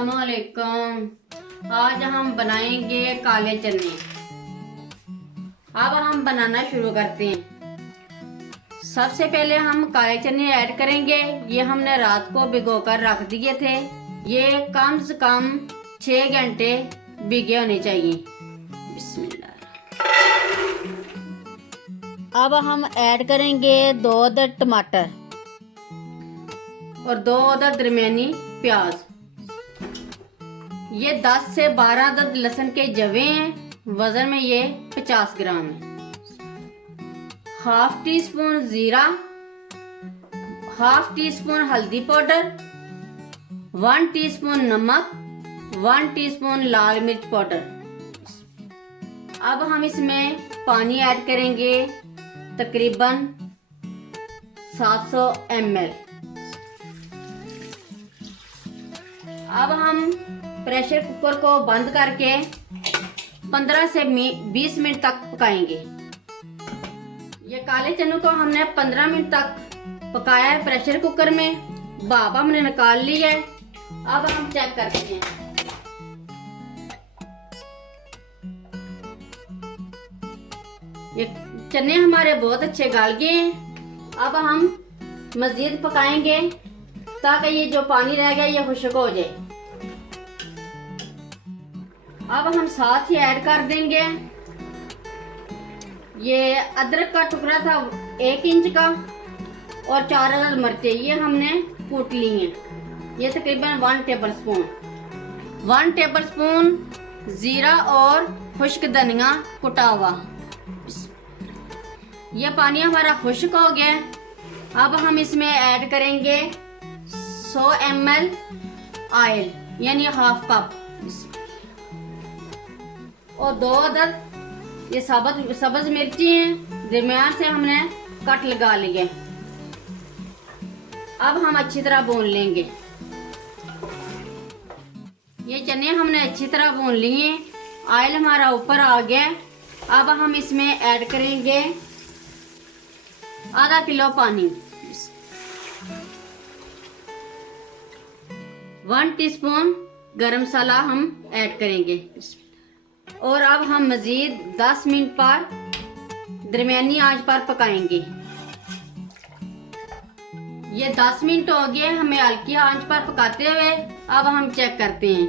अस्सलामुअलैकुम। आज हम बनाएंगे काले चने। अब हम बनाना शुरू करते हैं। सबसे पहले हम काले चने ऐड करेंगे। ये हमने रात को भिगोकर रख दिए थे। ये कम से कम 6 घंटे भिगे होने चाहिए। बिस्मिल्लाह। अब हम ऐड करेंगे 2 अदद टमाटर और 2 अदद दरमियानी प्याज। ये 10 से 12 अदद लहसुन के जवे हैं। वजन में ये 50 ग्राम है। हाफ टी स्पून जीरा, हाफ टी स्पून हल्दी पाउडर, 1 टीस्पून नमक, 1 टीस्पून लाल मिर्च पाउडर। अब हम इसमें पानी ऐड करेंगे तकरीबन 700 ml। अब हम प्रेशर कुकर को बंद करके 15 से 20 मिनट तक पकाएंगे। ये काले चनों को हमने 15 मिनट तक पकाया है प्रेशर कुकर में। भाप हमने निकाल ली है। अब हम चेक करते हैं। ये चने हमारे बहुत अच्छे गल गए हैं। अब हम मजीद पकाएंगे ताकि ये जो पानी रह गया ये खुश्क हो जाए। अब हम साथ ही ऐड कर देंगे ये अदरक का टुकड़ा था 1 इंच का और 4 अदद मिर्चें। ये हमने कूट ली हैं। ये तकरीबन 1 टेबलस्पून जीरा और खुश्क धनिया कुटा हुआ। ये पानी हमारा खुश्क हो गया। अब हम इसमें ऐड करेंगे 100 ml ऑयल यानी हाफ कप और 2 अदद ये सब्ज मिर्ची हैं। दरमियान से हमने कट लगा लिए। अब हम अच्छी तरह भून लेंगे। ये चने हमने अच्छी तरह भून लिए। ऑयल हमारा ऊपर आ गया। अब हम इसमें ऐड करेंगे आधा किलो पानी, 1 टीस्पून गरम मसाला हम ऐड करेंगे और अब हम मजीद 10 मिनट पर दरमियानी आंच पर पकाएंगे। ये 10 मिनट हो गए हमें हल्की आंच पर पकाते हुए। अब हम चेक करते हैं।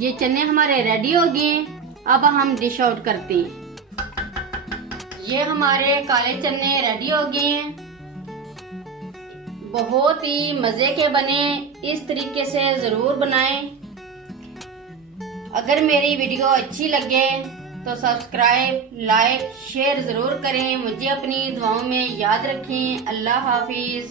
ये चने हमारे रेडी हो गए हैं। अब हम डिश आउट करते हैं। ये हमारे काले चने रेडी हो गए हैं। बहुत ही मजे के बने। इस तरीके से जरूर बनाएं। अगर मेरी वीडियो अच्छी लगे तो सब्सक्राइब, लाइक, शेयर जरूर करें। मुझे अपनी दुआओं में याद रखें। अल्लाह हाफिज।